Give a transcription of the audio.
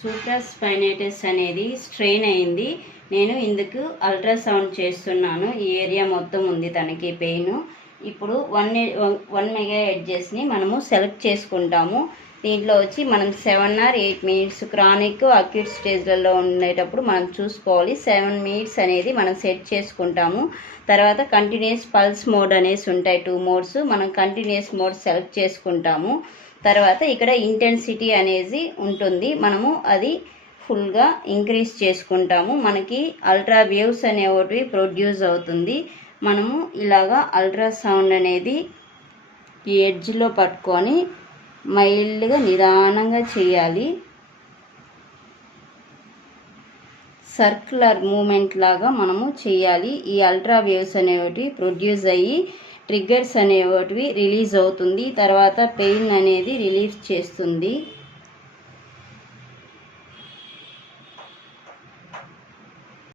సూప్రాస్పైనైటిస్ అనేది స్ట్రెయిన్ అయింది. నేను ఇందుకు అల్ట్రాసౌండ్ చేస్తున్నాను. ఈ ఏరియా మొత్తం ఉంది తనకి పెయిన్. ఇప్పుడు 1 మెగా ఎడ్జెస్ని మనము సెలెక్ట్ చేసుకుంటాము. దీంట్లో వచ్చి మనం 7 or 8 మినిట్స్ క్రానిక్ అక్యూట్ స్టేజ్లలో ఉండేటప్పుడు మనం చూసుకోవాలి. 7 మినిట్స్ అనేది మనం సెట్ చేసుకుంటాము. తర్వాత కంటిన్యూస్ పల్స్ మోడ్ అనేసి ఉంటాయి 2 మోడ్స్. మనం కంటిన్యూస్ మోడ్ సెలెక్ట్ చేసుకుంటాము. తర్వాత ఇక్కడ ఇంటెన్సిటీ అనేది ఉంటుంది, మనము అది ఫుల్గా ఇంక్రీజ్ చేసుకుంటాము. మనకి అల్ట్రా వేవ్స్ అనేవి ప్రొడ్యూస్ అవుతుంది. మనము ఇలాగా అల్ట్రాసౌండ్ అనేది ఈ ఎడ్జ్లో పట్టుకొని మైల్డ్గా నిదానంగా చేయాలి. సర్క్యులర్ మూమెంట్ లాగా మనము చేయాలి. ఈ అల్ట్రా వేవ్స్ అనేవి ప్రొడ్యూస్ అయ్యి ట్రిగ్గర్స్ అనేవి రిలీజ్ అవుతుంది. తర్వాత పెయిన్ అనేది రిలీఫ్ చేస్తుంది.